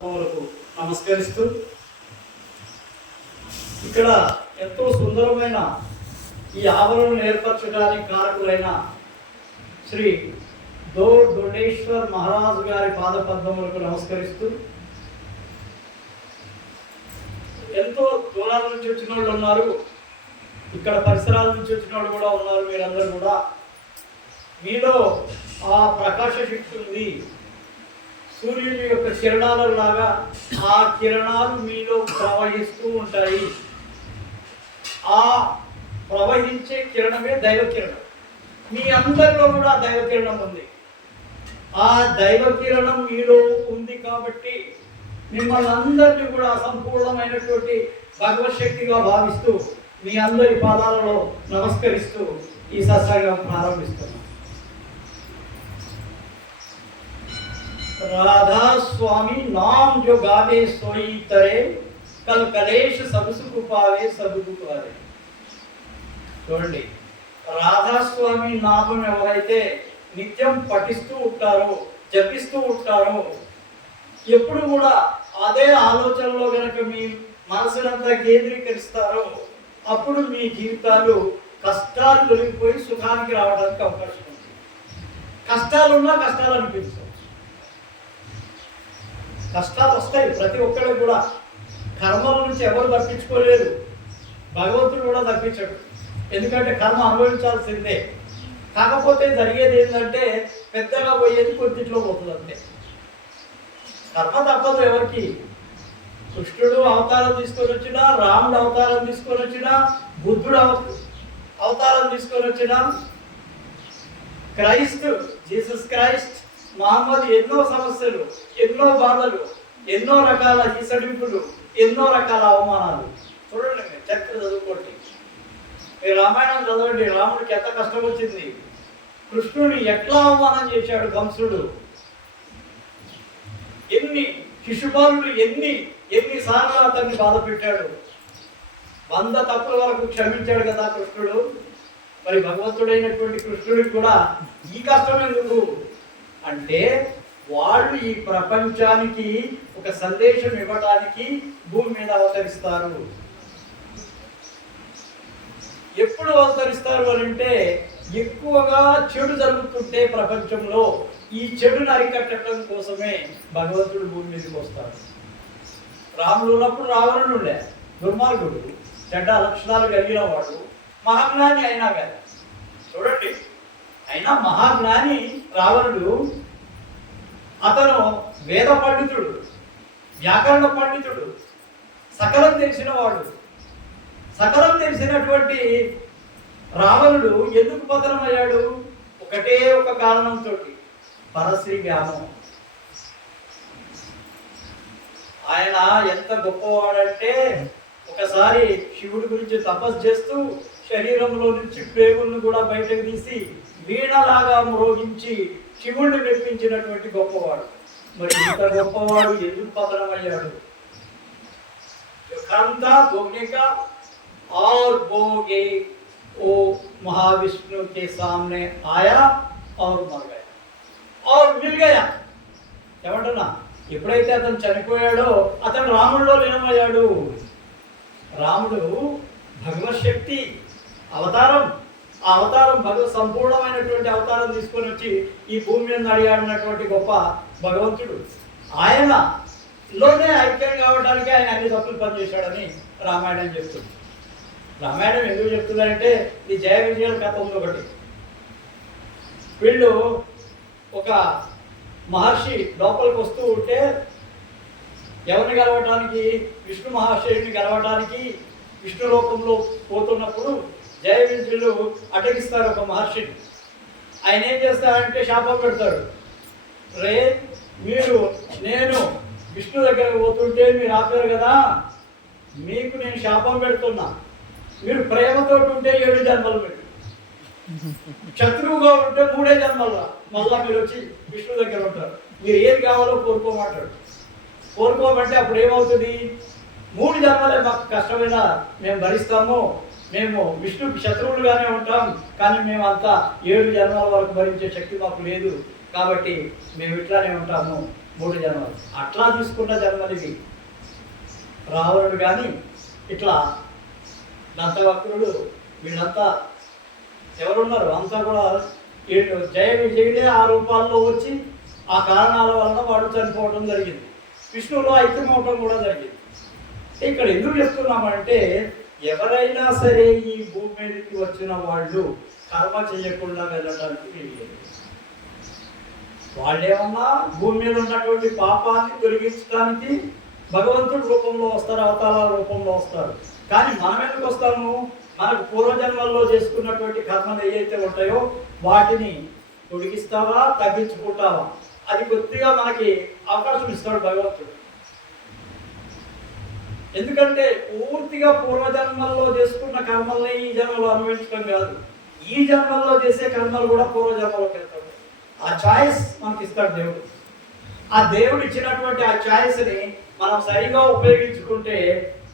వరకు నమస్కరిస్తూ ఇక్కడ ఎంతో సుందరమైన ఈ ఆవరణను ఏర్పరచడానికి కారకులైన శ్రీ దొండేశ్వర్ మహారాజు గారి పాదపద్మములకు నమస్కరిస్తూ, ఎంతో దూరాల నుంచి వచ్చిన వాళ్ళు ఉన్నారు, ఇక్కడ పరిసరాల నుంచి వచ్చిన వాళ్ళు కూడా ఉన్నారు. మీరందరూ కూడా మీలో ఆ ప్రకాశ శక్తి ఉంది. సూర్యుని యొక్క కిరణాలలాగా ఆ కిరణాలు మీలో ప్రవహిస్తూ ఉంటాయి. ఆ ప్రవహించే కిరణమే దైవ కిరణం. మీ అందరిలో కూడా దైవ కిరణం ఉంది. ఆ దైవ కిరణం మీలో ఉంది కాబట్టి మిమ్మల్ని అందరినీ కూడా సంపూర్ణమైనటువంటి భగవత్ శక్తిగా భావిస్తూ మీ అందరి పాదాలలో నమస్కరిస్తూ ఈ సత్సంగం ప్రారంభిస్తున్నాం. राधा स्वामी नाम जो गावे सोई तरे, कल कलेश सब सुख पावे सब दुख हरे. చూడండి, రాధాస్వామి నామం ఎవరైతే నిత్యం పఠిస్తూ ఉంటారో, జపిస్తూ ఉంటారో, ఎప్పుడు కూడా అదే ఆలోచనలో కనుక మీ మనసునంతా కేంద్రీకరిస్తారో, అప్పుడు మీ జీవితాలు కష్టాలు తొలగిపోయి సుఖానికి రావడానికి అవకాశం ఉంది. కష్టాలున్నా కష్టాలు అనిపించవు. కష్టాలు వస్తాయి ప్రతి ఒక్కరికి కూడా. కర్మల నుంచి ఎవరు తప్పించుకోలేరు, భగవంతుడు కూడా తప్పించడు. ఎందుకంటే కర్మ అనుభవించాల్సిందే. కాకపోతే జరిగేది ఏంటంటే పెద్దగా పోయేది కొద్దిట్లో పోతుంది అంతే. కర్మ తప్పదు ఎవరికి. కృష్ణుడు అవతారం తీసుకొని వచ్చినా, రాముడు అవతారం తీసుకొని వచ్చినా, బుద్ధుడు అవతారం తీసుకొని వచ్చినా, జీసస్ క్రైస్ట్ మహమ్మద్ ఎన్నో సమస్యలు, ఎన్నో బాధలు, ఎన్నో రకాల ఈసడింపులు, ఎన్నో రకాల అవమానాలు. చూడండి, మీరు చరిత్ర చదువుకోండి, మీరు రామాయణం చదవండి. రాముడికి ఎంత కష్టం వచ్చింది, కృష్ణుడిని ఎట్లా అవమానం చేశాడు కంసుడు, ఎన్ని శిశుపాలుడు ఎన్నిసార్లు అతన్ని బాధ పెట్టాడు. 100 తప్పుల వరకు క్షమించాడు కదా కృష్ణుడు. మరి భగవంతుడైనటువంటి కృష్ణుడికి కూడా ఈ కష్టం ఎందుకు అంటే, వాళ్ళు ఈ ప్రపంచానికి ఒక సందేశం ఇవ్వడానికి భూమి మీద అవతరిస్తారు. ఎప్పుడు అవతరిస్తారు అని అంటే, ఎక్కువగా చెడు జరుగుతుంటే ప్రపంచంలో ఈ చెడును అరికట్టడం కోసమే భగవంతుడు భూమి మీదకి వస్తాడు. రాముడు ఉన్నప్పుడు రావణుడు ఉండే దుర్మార్గుడు, చెడ్డ లక్షణాలు కలిగిన వాడు, మహాజ్ఞాని అయినా కదా. చూడండి, అయినా మహాజ్ఞాని రావణుడు. అతను వేద పండితుడు, వ్యాకరణ పండితుడు, సకలం తెలిసిన వాడు. సకలం తెలిసినటువంటి రావణుడు ఎందుకు పతనమయ్యాడు? ఒకటే ఒక కారణంతో, పరశ్రీ వ్యామోహం. ఆయన ఎంత గొప్పవాడంటే, ఒకసారి శివుడి గురించి తపస్సు చేస్తూ శరీరంలో నుంచి పేగులను కూడా బయటకు తీసి వీణలాగా మ్రోగించి శివుడిని మెప్పించినటువంటి గొప్పవాడు. మరి ఇంత గొప్పవాడు ఎందుకు పతనమయ్యాడు? और बोगे ओ महाविष्णु के सामने आया और मर गया और मिल गया. ఏమంటున్నా, ఎప్పుడైతే అతను చనిపోయాడో అతను రాముడిలో లీనమయ్యాడు. రాముడు భగవత్ శక్తి అవతారం. ఆ అవతారం సంపూర్ణమైనటువంటి అవతారం తీసుకొని వచ్చి ఈ భూమి మీద నడియాడినటువంటి గొప్ప భగవంతుడు. ఆయనలోనే ఐక్యం కావడానికి ఆయన అన్ని తప్పులు పనిచేశాడని రామాయణం చెప్తుంది. రామాయణం ఎందుకు చెప్తుందంటే, ఈ జయ విజయాల కథ ఉంది ఒకటి. వీళ్ళు ఒక మహర్షి లోపలికి వస్తూ ఉంటే, ఎవరిని గెలవడానికి, విష్ణు మహాశయుడిని గెలవడానికి విష్ణు లోకంలో పోతున్నప్పుడు జయ విజయులు అటగిస్తారు ఒక మహర్షిని. ఆయన ఏం చేస్తారంటే శాపం పెడతాడు. నేను విష్ణు దగ్గరకు పోతుంటే మీరు ఆపారు కదా, మీకు నేను శాపం పెడుతున్నా. మీరు ప్రేమతో ఉంటే 7 జన్మలు పెట్టి, శత్రువుగా ఉంటే 3 జన్మలు మళ్ళా మీరు వచ్చి విష్ణు దగ్గర ఉంటారు. మీరు ఏది కావాలో కోరుకోమంటాడు. కోరుకోమంటే అప్పుడు ఏమవుతుంది? 3 జన్మలే మాకు కష్టమైనా మేము భరిస్తాము, మేము విష్ణుకి శత్రువులుగానే ఉంటాం, కానీ మేము అంతా 7 జన్మల వరకు భరించే శక్తి మాకు లేదు, కాబట్టి మేము ఇట్లానే ఉంటాము 3 జన్మలు అట్లా తీసుకున్న జన్మలివి. రావణుడు కానీ ఇట్లా దంతవక్రుడు వీళ్ళంతా ఎవరున్నారు అంతా కూడా జయ విజయుడే ఆ రూపాల్లో వచ్చి ఆ కారణాల వలన వాడు చనిపోవడం జరిగింది. విష్ణువులో ఐక్యమవటం కూడా జరిగింది. ఇక్కడ ఎందుకు చెప్తున్నామంటే ఎవరైనా సరే ఈ భూమి మీదకి వచ్చిన వాళ్ళు కర్మ చేయకుండా వెళ్ళడానికి వీలు. వాళ్ళేమన్నా భూమి మీద ఉన్నటువంటి పాపాన్ని తొలగించడానికి భగవంతుడి రూపంలో వస్తారు, అవతారాల రూపంలో వస్తారు. కానీ మనం ఎందుకు వస్తాము? మనకు పూర్వజన్మల్లో చేసుకున్నటువంటి కర్మలు ఏవైతే ఉంటాయో వాటిని తొలగిస్తావా, తగ్గించుకుంటావా, అది కొద్దిగా మనకి అవకాశం ఇస్తాడు భగవంతుడు. ఎందుకంటే పూర్తిగా పూర్వజన్మల్లో చేసుకున్న కర్మల్ని ఈ జన్మలో అనుభవించడం కాదు, ఈ జన్మల్లో చేసే కర్మలు కూడా పూర్వజన్మలోకి వెళ్తాడు. ఆ ఛాయిస్ మనకి ఇస్తాడు దేవుడు. ఆ దేవుడు ఇచ్చినటువంటి ఆ ఛాయిస్ని మనం సరిగా ఉపయోగించుకుంటే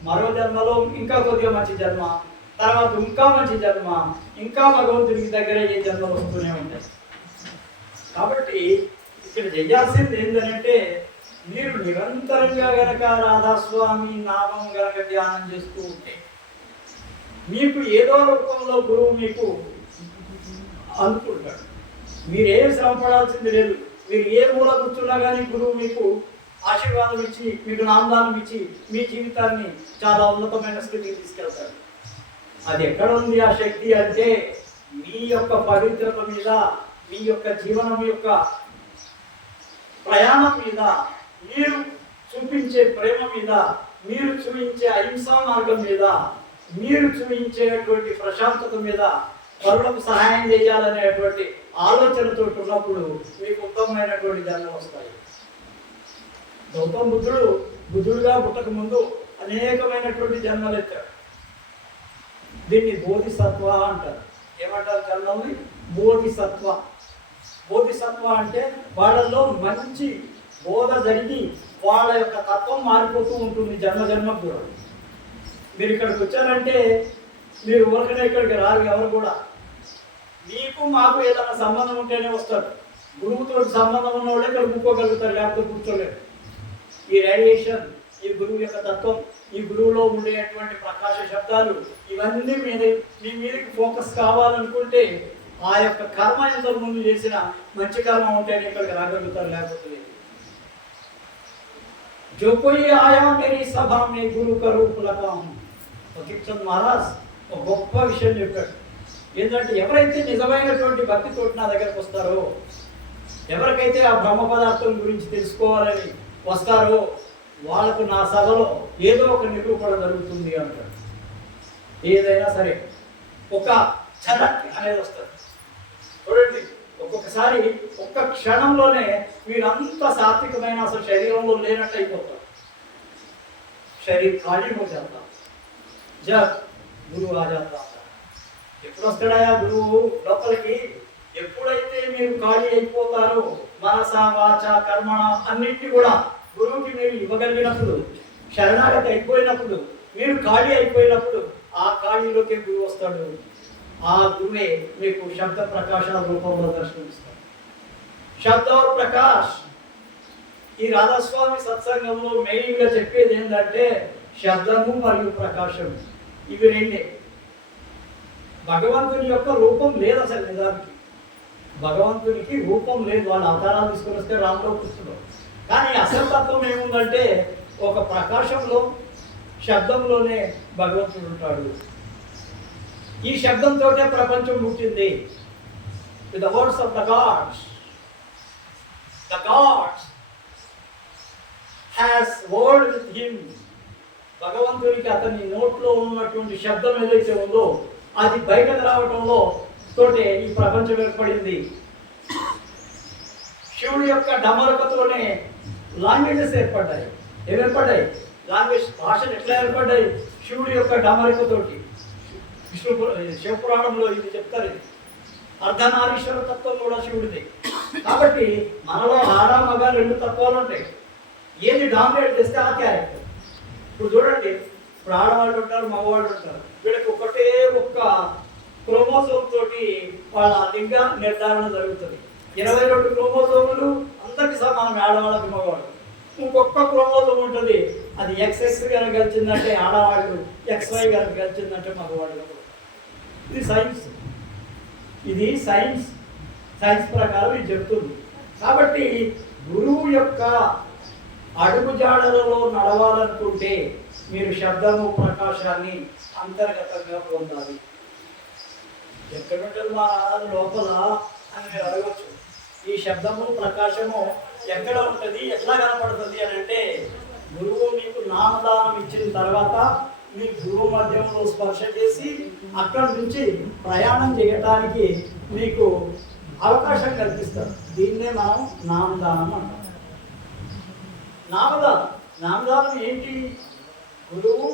మరో జన్మలో ఇంకా కొద్దిగా మంచి జన్మ, తర్వాత ఇంకా మంచి జన్మ, ఇంకా భగవంతుడికి దగ్గర ఏ జన్మలు వస్తూనే ఉంటాయి. కాబట్టి ఇక్కడ చేయాల్సింది ఏంటంటే మీరు నిరంతరంగా గనక రాధాస్వామి నామం గనక ధ్యానం చేస్తూ ఉంటే మీకు ఏదో రూపంలో గురువు మీకు అనుకుంటాడు. మీరేం శ్రమ పడాల్సింది లేదు. మీరు ఏ మూల కూర్చున్నా కానీ గురువు మీకు ఆశీర్వాదం ఇచ్చి, మీకు నామదానం ఇచ్చి మీ జీవితాన్ని చాలా ఉన్నతమైన స్థితికి తీసుకెళ్తాడు. అది ఎక్కడ ఉంది ఆ శక్తి అంటే మీ యొక్క పవిత్రత మీద, మీ యొక్క జీవనం యొక్క ప్రయాణం మీద, మీరు చూపించే ప్రేమ మీద, మీరు చూపించే అహింసా మార్గం మీద, మీరు చూపించేటువంటి ప్రశాంతత మీద పరులకు సహాయం చేయాలనేటువంటి ఆలోచనతో ఉన్నప్పుడు మీకు ఉత్తమమైనటువంటి జన్మలు వస్తాయి. గౌతమ బుద్ధుడుగా పుట్టక ముందు అనేకమైనటువంటి జన్మలు ఎత్తాడు. దీన్ని బోధిసత్వ అంటారు. ఏమంటారు జన్మల్ని? బోధిసత్వ. బోధిసత్వ అంటే వాళ్ళల్లో మంచి బోధ జరిగి వాళ్ళ యొక్క తత్వం మారిపోతూ ఉంటుంది జన్మ జన్మకు కూడా. మీరు ఇక్కడికి వచ్చారంటే మీరు ఊరికనే ఇక్కడికి రారు ఎవరు కూడా. మీకు మాకు ఏదైనా సంబంధం ఉంటేనే వస్తారు. గురువుతో సంబంధం ఉన్న వాళ్ళే ఇక్కడ కూర్చోగలుగుతారు, లేకపోతే కూర్చోలేరు. ఈ రేడియేషన్, ఈ గురువు యొక్క తత్వం, ఈ గురువులో ఉండేటువంటి ప్రకాశ శబ్దాలు, ఇవన్నీ మీ మీదకి ఫోకస్ కావాలనుకుంటే ఆ యొక్క కర్మ ఎంతకు ముందు చేసిన మంచి కర్మ ఉంటేనే ఇక్కడికి రాగలుగుతారు, లేకపోతే లేదు. जो कोई आया मेरी सभा में गुरु का रूप लगा हूं. దీక్షిత్ మహారాజ్ ఒక గొప్ప విషయం చెప్పాడు. ఏంటంటే ఎవరైతే నిజమైనటువంటి భక్తితో నా దగ్గరకు వస్తారో, ఎవరికైతే ఆ బ్రహ్మ పదార్థం గురించి తెలుసుకోవాలని వస్తారో వాళ్ళకు నా సభలో ఏదో ఒక నిరూపణ జరుగుతుంది అంటాడు. ఏదైనా సరే ఒక ఝలక్ అనేది వస్తుంది. చూడండి, ఒక్కొక్కసారి ఒక్క క్షణంలోనే మీరంత సాత్వికమైన అసలు శరీరంలో లేనట్టు అయిపోతారు. శరీరం ఖాళీ हो जाता जब గురువు ఆ जाता. ఎప్పుడు వస్తాడా గురువు లోపలికి? ఎప్పుడైతే మీరు ఖాళీ అయిపోతారో, మనస వాచ కర్మణ అన్నింటినీ కూడా గురువుకి మీరు ఇవ్వగలిగినప్పుడు, శరణాగతి అయిపోయినప్పుడు, మీరు ఖాళీ అయిపోయినప్పుడు ఆ ఖాళీలోకి గురువు వస్తాడు. ఆ గురువే మీకు శబ్ద ప్రకాశాల రూపంలో దర్శనమిస్తాడు. శబ్ద ప్రకాష్. ఈ రాధాస్వామి సత్సంగంలో మెయిన్గా చెప్పేది ఏంటంటే శబ్దము మరియు ప్రకాశం, ఇవి రెండే. భగవంతుని యొక్క రూపం లేదు అసలు. నిజానికి భగవంతునికి రూపం లేదు. వాళ్ళ అవతారాలు తీసుకొని వస్తే రాములో కృష్ణుడు. కానీ అసలు తత్వం ఏముందంటే ఒక ప్రకాశంలో, శబ్దంలోనే భగవంతుడు ఉంటాడు. ఈ శబ్దంతోనే ప్రపంచం పుట్టింది. With the words of the gods. The gods has word with him. భగవంతునికి అతని నోట్లో ఉన్నటువంటి శబ్దం ఏదైతే ఉందో అది బయటకు రావటంలో తోటే ఈ ప్రపంచం ఏర్పడింది. శివుడి యొక్క డమరుకతోనే లాంగ్వేజెస్ ఏర్పడ్డాయి. ఏర్పడ్డాయి లాంగ్వేజ్, భాషలు ఎట్లా ఏర్పడ్డాయి? శివుడి యొక్క డమరుకతోటి. శివపురాణంలో ఇది చెప్తారు. ఇది అర్ధనారీశ్వర తత్వం కూడా శివుడిది. కాబట్టి మనలో ఆడ మగ రెండు తత్వాలు ఉంటాయి. ఏది డామినేట్ చేస్తే ఆ క్యారెక్టర్. ఇప్పుడు చూడండి, ఇప్పుడు ఆడవాళ్ళు ఉంటారు, మగవాళ్ళు ఉంటారు. వీళ్ళకి ఒక్క క్రోమోసోమ్ తోటి వాళ్ళ లింగ నిర్ధారణ జరుగుతుంది. 22 క్రోమోసోములు అందరికీ సమానం, ఆడవాళ్ళకి మగవాళ్ళు. ఇంకొక కులంలో ఉంటుంది, అది XX కనుక గెలిచిందంటే ఆడవాళ్ళు, XY కనుక గెలిచిందంటే మగవాళ్ళు. ఇది సైన్స్, ఇది సైన్స్. సైన్స్ ప్రకారం ఇది చెప్తుంది. కాబట్టి గురువు యొక్క అడుగుజాడలలో నడవాలనుకుంటే మీరు శబ్దము ప్రకాశాన్ని అంతర్గతంగా పొందాలి. ఎక్కడుంటుంది మా లోపల అని మీరు అడగచ్చు. ఈ శబ్దము ప్రకాశము ఎక్కడ ఉంటుంది, ఎట్లా కనపడుతుంది అని అంటే, గురువు మీకు నామదానం ఇచ్చిన తర్వాత మీ గురువు మధ్యంలో స్పర్శ చేసి అక్కడి నుంచి ప్రయాణం చేయటానికి మీకు అవకాశం కల్పిస్తారు. దీన్నే మనం నామదానం అంటాం. నామదానం ఏంటి? గురువు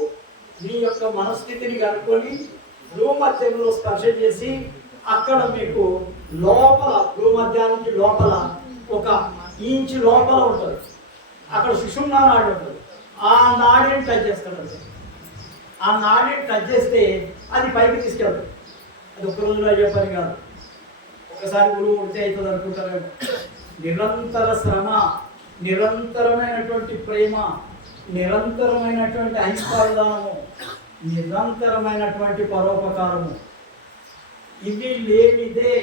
మీ యొక్క మనస్థితిని కనుక్కొని గురువు మధ్యంలో స్పర్శ చేసి అక్కడ మీకు లోపల, గురువు మధ్యానికి లోపల 1 ఇంచు లోపల ఉంటుంది, అక్కడ సుషుమ్నా నాడి ఉంటుంది. ఆ నాడిని టచ్ చేస్తాడు. ఆ నాడిని టచ్ చేస్తే అది పైకి తీసుకెళ్తుంది. అది ఒక్క రోజులో అయ్యే పని కాదు. ఒకసారి గురువు ఉడితే అవుతుంది అనుకుంటారు. నిరంతర శ్రమ, నిరంతరమైనటువంటి ప్రేమ, నిరంతరమైనటువంటి అహింసావిధానము, నిరంతరమైనటువంటి పరోపకారము, ఇవి లేనిదే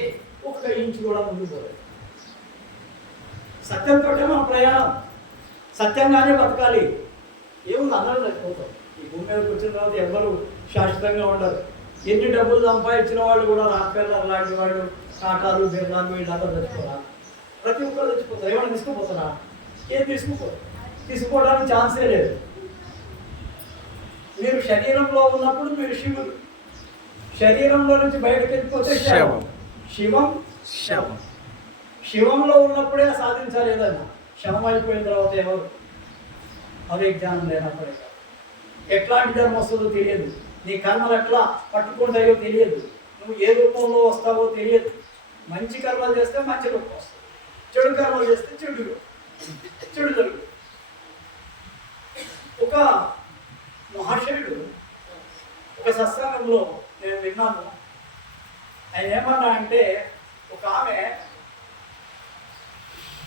1 ఇంచు కూడా ముందుకు పోలేదు. సత్యంతో మన ప్రయాణం, సత్యంగానే బతకాలి. ఏముంది, అందరూ చచ్చిపోతాం. ఈ భూమి మీద కూర్చున్న తర్వాత ఎవ్వరు శాశ్వతంగా ఉండరు. ఎన్ని డబ్బులు సంపాదించిన వాళ్ళు కూడా, రాక్ఫెల్లర్ లాంటి వాళ్ళు, టాటాలు, బిర్లాలు, వీళ్ళంతా చచ్చిపోతారు. ప్రతి ఒక్కరు చచ్చిపోతారు. ఏమైనా తీసుకుపోతారా? ఏం తీసుకుపోతారు? తీసుకోవడానికి ఛాన్సే లేదు. మీరు శరీరంలో ఉన్నప్పుడు మీరు శివుడు, శరీరంలో నుంచి బయటకు వెళ్ళిపోతే శవం. శివం శివంలో ఉన్నప్పుడే సాధించాలి ఏదన్నా. శవం అయిపోయిన తర్వాత ఎవరు అదే జ్ఞానం లేనప్పుడే. ఎట్లాంటి ధర్మం వస్తుందో తెలియదు, నీ కర్మలు ఎట్లా పట్టుకుంటాయో తెలియదు, నువ్వు ఏ రూపంలో వస్తావో తెలియదు. మంచి కర్మలు చేస్తే మంచి రూపం వస్తుంది, చెడు కర్మలు చేస్తే చెడు జరుగు. ఒక మహాశయుడు ఒక సత్సంగంలో నేను విన్నాను. ఆయన ఏమన్నా అంటే, ఒక ఆమె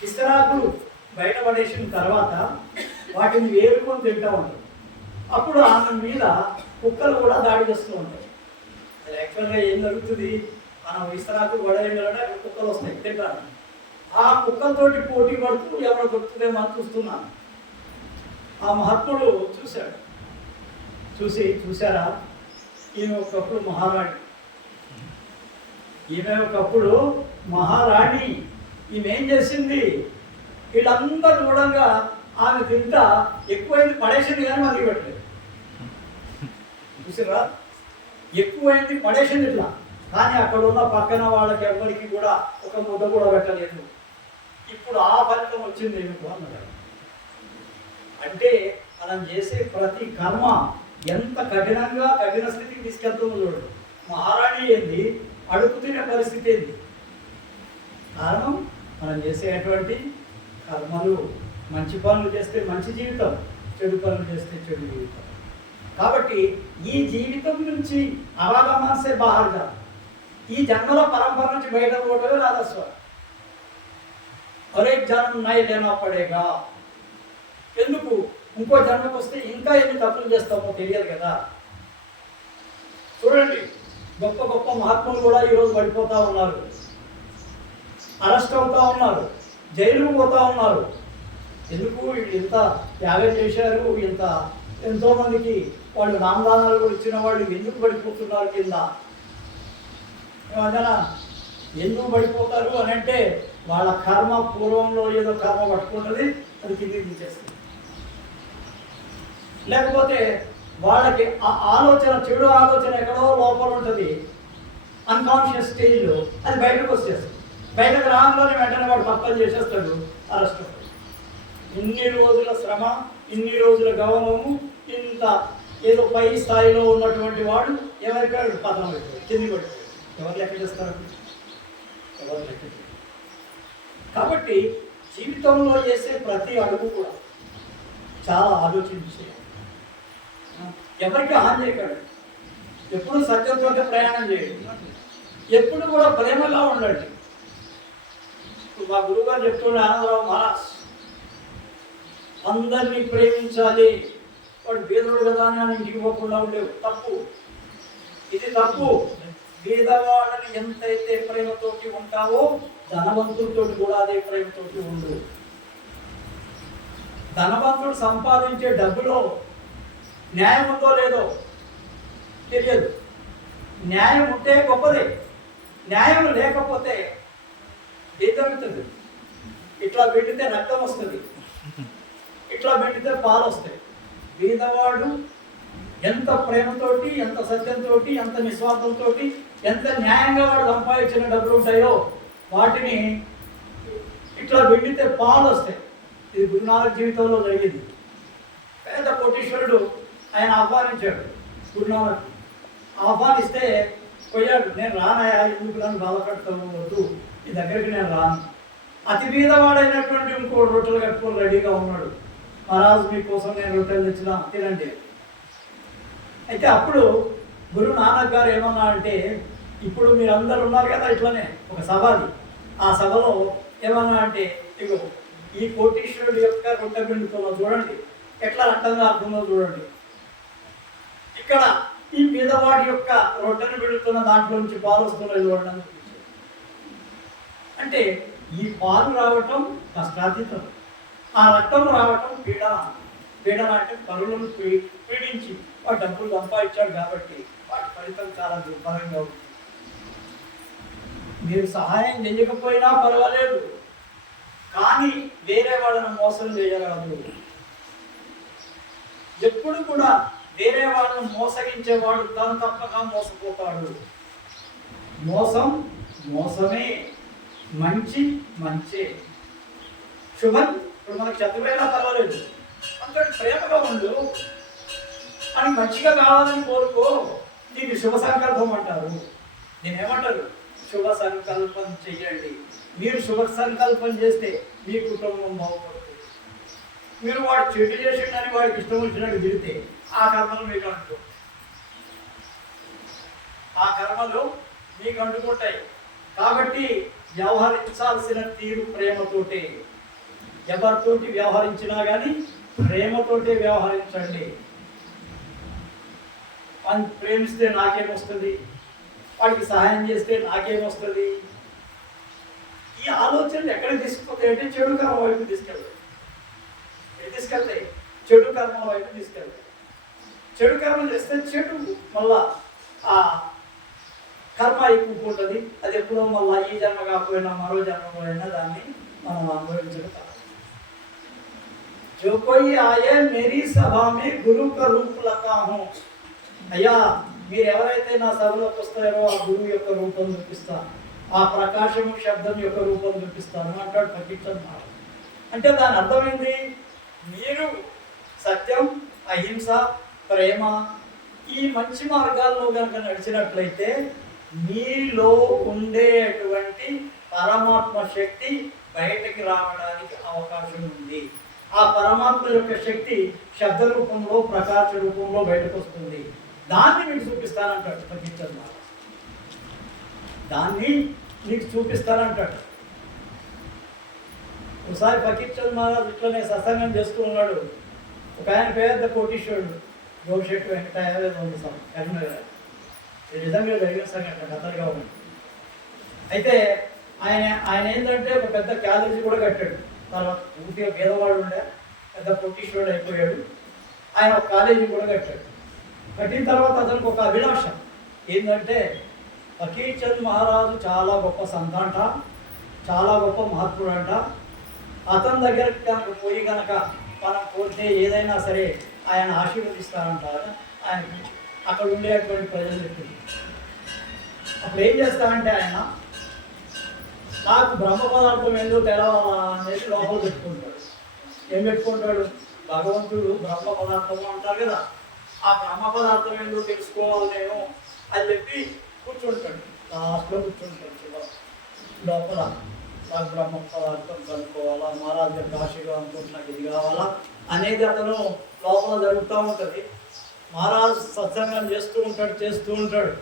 ఇస్తరాకులు బయటపడేసిన తర్వాత వాటిని వేరుకొని తింటూ ఉంటుంది. అప్పుడు ఆమె మీద కుక్కలు కూడా దాడి చేస్తూ ఉంటాయి. అది యాక్చువల్గా ఏం జరుగుతుంది, మనం ఇస్తరాకులు పడేయాలంటే కుక్కలు వస్తాయి, తింటారు. ఆ కుక్కలతోటి పోటీ పడుతూ ఎవరో దొరుకుతుందేమో అని చూస్తున్నాను. ఆ మహాత్ముడు చూశాడు. చూసారా, ఈమె ఒకప్పుడు మహారాణి. ఈమె ఏం చేసింది, వీళ్ళందరూ కూడా ఆమె తింటా ఎక్కువైంది పడేసింది, కానీ మనకి పెట్టలేదు. చూసారా, ఎక్కువైంది పడేసింది ఇట్లా, కానీ అక్కడ ఉన్న పక్కన వాళ్ళకి ఎవరికి కూడా ఒక ముద్ద కూడా పెట్టలేదు. ఇప్పుడు ఆ ఫలితం వచ్చింది ఏమిటో అన్నారు. అంటే మనం చేసే ప్రతి కర్మ ఎంత కఠిన స్థితికి తీసుకెళ్తుందో చూడు. మహారాణి ఏంది, అడుగు తినే పరిస్థితి ఏంది? కారణం మనం చేసేటువంటి కర్మలు. మంచి పనులు చేస్తే మంచి జీవితం, చెడు పనులు చేస్తే చెడు జీవితం. కాబట్టి ఈ జీవితం నుంచి అవాగమాన్సే బాహర్గా, ఈ జన్మల పరంపర నుంచి బయట పోవటమే రాధస్వామి. ఒరే జన్మ నై లేనా పడేగా. ఎందుకు? ఇంకో జన్మకు వస్తే ఇంకా ఎన్ని తప్పులు చేస్తామో తెలియదు కదా. చూడండి, గొప్ప గొప్ప మహాత్ములు కూడా ఈరోజు పడిపోతూ ఉన్నారు, అరెస్ట్ అవుతూ ఉన్నారు, జైలుకు పోతూ ఉన్నారు. ఎందుకు? వీళ్ళు ఇంత త్యాగం చేశారు, ఎంతోమందికి వాళ్ళు నామదానాలు కూడా ఇచ్చిన వాళ్ళు ఎందుకు పడిపోతున్నారు కింద? ఏమన్నా ఎందుకు పడిపోతారు అని అంటే, వాళ్ళ కర్మ పూర్వంలో ఏదో కర్మ పట్టుకుంటుంది, అది కిందికి తీసేస్తుంది. లేకపోతే వాళ్ళకి ఆ ఆలోచన, చెడు ఆలోచన ఎక్కడో లోపల ఉంటుంది, అన్కాన్షియస్ స్టేజ్లో, అది బయటకు వచ్చేస్తుంది. బయటకు రాగానే వెంటనే వాడు తప్పని చేసేస్తాడు, అరెస్ట్. ఇన్ని రోజుల శ్రమ, ఇన్ని రోజుల గౌరవము, ఇంత ఏదో పై స్థాయిలో ఉన్నటువంటి వాడు ఎవరికాడు పతనం అయిపోయాడు, కింది పడిపోయాడు. ఎవరు లెక్క చేస్తారు? ఎవరు లెక్క చేస్తారు? కాబట్టి జీవితంలో చేసే ప్రతి అడుగు కూడా చాలా ఆలోచించి, ఎవరికి హాని చేయకండి. ఎప్పుడు సత్యంతో ప్రయాణం చేయండి, ఎప్పుడు కూడా ప్రేమగా ఉండండి. మా గురువు గారు చెప్తుండే ఆనందరావు మహారాజ్, అందరినీ ప్రేమించాలి, వాడు బీదోడు కదా అని ఆయన ఇంటికి పోకుండా ఉండేవు. తప్పు, ఇది తప్పు. బీదవాళ్ళని ఎంతైతే ప్రేమతోటి ఉంటావో ధనవంతుడితో కూడా అదే ప్రేమతోటి ఉండు. ధనవంతుడు సంపాదించే డబ్బులో న్యాయం ఉందో లేదో తెలియదు. న్యాయం ఉంటే గొప్పదే, న్యాయం లేకపోతే ఏం జరుగుతుంది? ఇట్లా పెట్టితే రక్తం వస్తుంది, ఇట్లా పెట్టితే పాలు వస్తాయి. బీదవాడు ఎంత ప్రేమతోటి, ఎంత సత్యంతో, ఎంత నిస్వార్థంతో, ఎంత న్యాయంగా వాడు సంపాదించిన డబ్బులు ఉంటాయో వాటిని ఇట్లా పెట్టితే పాలు వస్తాయి. ఇది గురునానక్ జీవితంలో జరిగింది. పేద కోటీశ్వరుడు ఆయన ఆహ్వానించాడు గురునానక్. ఆహ్వానిస్తే పోయాడు. నేను రానాయా, ఎందుకు నన్ను బాధపడతావు, వద్దు, ఈ దగ్గరికి నేను రాను. అతి బీదవాడైనటువంటి ఇంకో రొట్టెలు కట్టుకొని రెడీగా ఉన్నాడు. మహారాజు మీకోసం నేను రొట్టెలు తెచ్చినా, తినండి. అయితే అప్పుడు గురు నానక్ గారు ఏమన్నా అంటే, ఇప్పుడు మీరు అందరు ఉన్నారు కదా ఇట్లనే ఒక సభది, ఆ సభలో ఏమన్నా అంటే, ఇగో ఈ కోటీశ్వరుడు యొక్క రొట్టె పిండుతున్నా చూడండి, ఎట్లా రక్తంగా అర్థంలో చూడండి. ఇక్కడ ఈ పేదవాడి యొక్క రొట్టెను పిండుతున్న దాంట్లో నుంచి పాలు వస్తున్నాయి చూడండి. అంటే ఈ పాలు రావటం కష్టాతీతం, ఆ రక్తం రావటం పీడన. పీడన అంటే పరులను పీడించి వాడు డబ్బులు సంపాదించాడు కాబట్టి వాటి ఫలితం చాలా దుర్భరంగా ఉంది. మీరు సహాయం చేయకపోయినా పర్వాలేదు, కానీ వేరే వాళ్ళని మోసం చేయరాదు. ఎప్పుడు కూడా వేరే వాళ్ళని మోసగించేవాడు తను తప్పక మోసపోతాడు. మోసం మోసమే, మంచి మంచే. శుభం ఇప్పుడు మనకు చదువుైనా పర్వాలేదు, అంతటి ప్రేమగా ఉండు అని మంచిగా కావాలని కోరుకో. దీన్ని శుభ సంకల్పం అంటారు. నేనేమంటారు, శుభ సంకల్పం చెయ్యండి. మీరు శుభ సంకల్పం చేస్తే మీ కుటుంబం బాగుపడుతుంది. మీరు వాడు చెడు చేసిండని వాడికి ఇష్టం వచ్చినట్టు తిడితే ఆ కర్మలు మీకు అంటూ, ఆ కర్మలు మీకు అంటుకుంటాయి. కాబట్టి వ్యవహరించాల్సిన తీరు ప్రేమతోటే. ఎవరితోటి వ్యవహరించినా కానీ ప్రేమతోటే వ్యవహరించండి. వాడిని ప్రేమిస్తే నాకేమొస్తుంది, వాడికి సహాయం చేస్తే నాకేమొస్తుంది, ఈ ఆలోచనలు ఎక్కడికి తీసుకుపోతాయి అంటే చెడు కర్మ వైపు తీసుకెళ్తాయి. చెడు కర్మ వైపు తీసుకెళ్తాయి. చెడు కర్మ చేస్తే చెడు మళ్ళా ఆ కర్మ ఎక్కువ ఉంటుంది. అది ఎప్పుడో మళ్ళీ ఈ జన్మ కాకపోయినా మరో జన్మలో అయినా దాన్ని మనం అనుభవించడం. जो कोई आए मेरी सभा में गुरु का रूप लगा हूं. అయ్యా మీరు ఎవరైతే నా సభలోకి వస్తారో ఆ గురువు యొక్క రూపం చూపిస్తా, ఆ ప్రకాశము శబ్దం యొక్క రూపం చూపిస్తాను అంటాడు ఫకీర్ మహారాజ్. అంటే దాని అర్థమైంది, మీరు సత్యం, అహింస, ప్రేమ ఈ మంచి మార్గాల్లో కనుక నడిచినట్లయితే మీలో ఉండేటువంటి పరమాత్మ శక్తి బయటకి రావడానికి అవకాశం ఉంది. ఆ పరమాత్మ యొక్క శక్తి శబ్ద రూపంలో, ప్రకాశ రూపంలో బయటకు వస్తుంది. దాన్ని మీకు చూపిస్తానంటాడు ఫకీర్ మహారాజ్. దాన్ని నీకు చూపిస్తానంటాడు. ఒకసారి ఫకీర్ మహారాజ్ ఇట్లనే సత్సంగం చేస్తూ ఉన్నాడు. ఒక ఆయన పేద కోటీశ్వరుడు గోషెట్టి వెంకటయ్య కరీంనగర్. ఇది నిజంగా జరిగిన సంఘటన, కథలుగా ఉంది. అయితే ఆయన ఏంటంటే ఒక పెద్ద కాలేజీ కూడా కట్టాడు. తర్వాత పూర్తిగా పేదవాడు ఉండే, పెద్ద కోటీశ్వరుడు అయిపోయాడు. ఆయన ఒక కాలేజీ కూడా కట్టాడు. కట్టిన తర్వాత అతనికి ఒక అభిలాష ఏంటంటే, ఫకీర్ మహారాజు చాలా గొప్ప సంత అంట, చాలా గొప్ప మహాత్ముడు అంట. అతని దగ్గరికి కనుక పోయి కనుక మనం పోతే ఏదైనా సరే ఆయన ఆశీర్వదిస్తారంట. ఆయన అక్కడ ఉండేటువంటి ప్రజలకి అప్పుడు ఏం చేస్తారంటే, ఆయన నాకు బ్రహ్మ పదార్థం ఏందో తెలవాలా అనేది లోపల పెట్టుకుంటాడు. ఏం పెట్టుకుంటాడు, భగవంతుడు బ్రహ్మ పదార్థము అంటారు కదా, ఆ బ్రహ్మ పదార్థం ఏందో తెలుసుకోవాలి నేను అని చెప్పి కూర్చుంటాడు. లాస్ట్లో కూర్చుంటాడు లోపల. నాకు బ్రహ్మ పదార్థం కనుక్కోవాలా, మహారాజు యొక్క ఆశీర్వాదంతో నాకు ఇది కావాలా అనేది అతను లోపల జరుగుతూ ఉంటుంది. మహారాజు సత్సంగం చేస్తూ ఉంటాడు.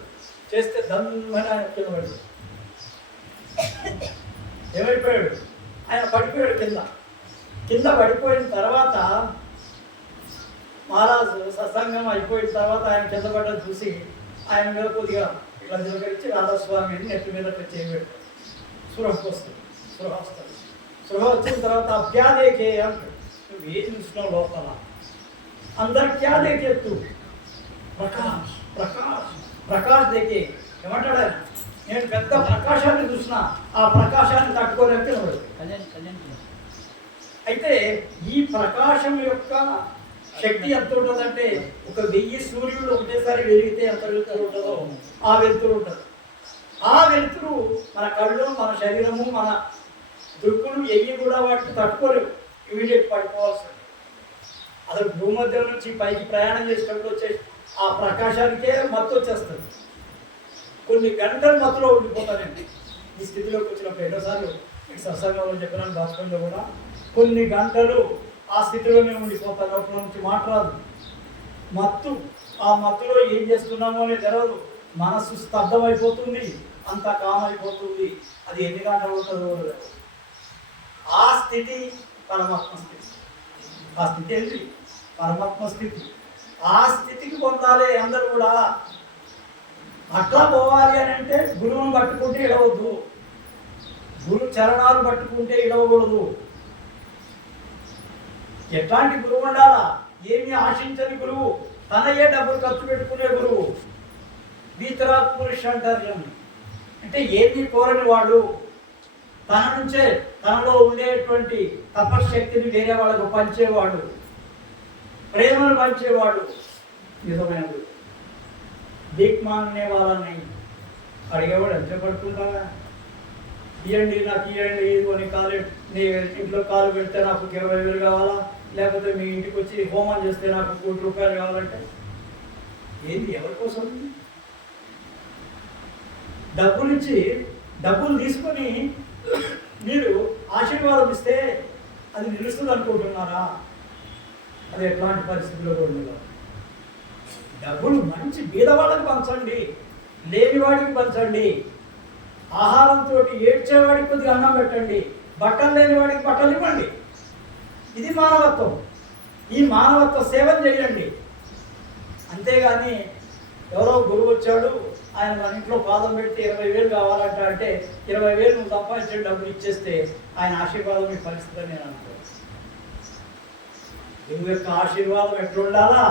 చేస్తే దమ్మని ఆయన కింద పడి ఏమైపోయాడు, ఆయన పడిపోయాడు కింద. కింద పడిపోయిన తర్వాత మహారాజు సత్సంగం అయిపోయిన తర్వాత ఆయన కింద పడ్డది చూసి ఆయన మీద కొద్దిగా ఇట్లా తిరగరించి రాధాస్వామిని నెత్తి మీద చేయబెట్టాడు. స్పృహకు వస్తుంది, స్పృహ వస్తుంది. స్పృహ వచ్చిన తర్వాత అభ్యాదేకే అంటాడు. నువ్వు ఏం చూసినావు లోపల? అందరు క్యాదేకే తూ ప్రకాష్ ప్రకాష్ ప్రకాష్ దేకే ఏమంటాడు ఆయన? నేను పెద్ద ప్రకాశాన్ని చూసిన, ఆ ప్రకాశాన్ని తట్టుకోలేక అయితే ఈ ప్రకాశం యొక్క శక్తి ఎంత ఉంటుందంటే 1000 సూర్యుడు ఒకటేసారి వెలిగితే ఎంత వెలుతురు ఉంటుందో ఆ వెలుతురు ఉంటుంది. ఆ వెలుతురు మన కళ్ళు, మన శరీరము, మన దుక్కులు ఎయ్యి కూడా వాటిని తట్టుకోలేవు, ఇమీడియట్ పడిపోవాల్సింది. అసలు భూమధ్యం నుంచి పైకి ప్రయాణం చేసేటప్పుడు వచ్చే ఆ ప్రకాశానికే మత్తు వచ్చేస్తుంది. కొన్ని గంటలు మత్తులో ఉండిపోతానండి ఈ స్థితిలోకి వచ్చినప్పుడు. ఎన్నోసార్లు మీకు సత్సంగంలో చెప్పినాను, బాస్కంలో కూడా కొన్ని గంటలు ఆ స్థితిలోనే ఉండిపోతాను. లోపల నుంచి మాట్లాడదు, మత్తు. ఆ మత్తులో ఏం చేస్తున్నామో అనేది తెలవదు, మనస్సు స్తబ్దమైపోతుంది, అంతా కామైపోతుంది. అది ఎన్ని గంటలు ఉంటుందో ఆ స్థితి పరమాత్మ స్థితి. ఆ స్థితి ఏంటి? పరమాత్మ స్థితి. ఆ స్థితికి పొందాలి అందరూ కూడా. అట్లా పోవాలి అని అంటే గురువును పట్టుకుంటే ఇడవద్దు, గురు చరణాలు పట్టుకుంటే ఇడవకూడదు. ఎట్లాంటి గురువు ఉండాలా? ఏమీ ఆశించని గురువు, తనయే డబ్బులు ఖర్చు పెట్టుకునే గురువు. వీతరాత్ పురుష అంటారు అంటే ఏమీ కోరని వాడు, తన నుంచే తనలో ఉండేటువంటి తపశక్తిని వేరే వాళ్ళకు పంచేవాడు, ప్రేమను పంచేవాడు నిజమైన గురువు. భీక్ మాంగనే వాళ్ళని అడిగేవాడు ఎంత పడుతుంటావా? ఇవ్వండి, నాకు ఇవ్వండి, ఇదిగోని కాలు, నీ ఇంట్లో కాలు పెడితే నాకు 20,000 కావాలా, లేకపోతే మీ ఇంటికి వచ్చి హోమం చేస్తే నాకు 1 కోటి రూపాయలు కావాలంటే ఏంది? ఎవరి కోసం? డబ్బులు తీసుకొని మీరు ఆశీర్వాదం ఇస్తే అది నిలుస్తుంది అనుకుంటున్నారా? అది ఎట్లాంటి పరిస్థితుల్లో కూడా డబ్బులు మంచి బీదవాళ్ళకి పంచండి, లేనివాడికి పంచండి, ఆహారంతో ఏడ్చేవాడికి కొద్దిగా అన్నం పెట్టండి, బట్టలు లేని వాడికి బట్టలు ఇవ్వండి. ఇది మానవత్వం. ఈ మానవత్వ సేవను చేయండి. అంతేగాని ఎవరో గురువు వచ్చాడు, ఆయన మన ఇంట్లో పాదం పెడితే 20,000 కావాలంట అంటే 20,000 నువ్వు సంపాదించిన డబ్బులు ఇచ్చేస్తే ఆయన ఆశీర్వాదం మీ పరిస్థితి అని నేను అనుకో. గురువు యొక్క ఆశీర్వాదం ఎట్లుండాలా?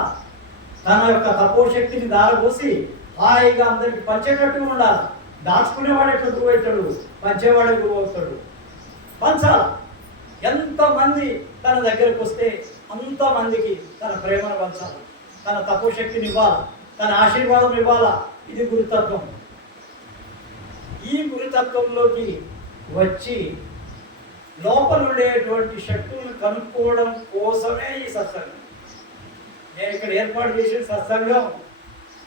తన యొక్క తపోశక్తిని దారపోసి హాయిగా అందరికి పంచేటట్టుగా ఉండాలి. దాచుకునేవాడు ఎట్లా గురువు అవుతాడు? పంచేవాడే గురువు అవుతాడు. పంచాల. ఎంతమంది తన దగ్గరకు వస్తే అంతమందికి తన ప్రేమను పంచాలి, తన తపోశక్తిని ఇవ్వాలి, తన ఆశీర్వాదం ఇవ్వాలా. ఇది గురుతత్వం. ఈ గురుతత్వంలోకి వచ్చి లోపల ఉండేటువంటి శక్తులను కనుక్కోవడం కోసమే ఈ సత్సంగం. నేను ఇక్కడ ఏర్పాటు చేసిన సత్సంగం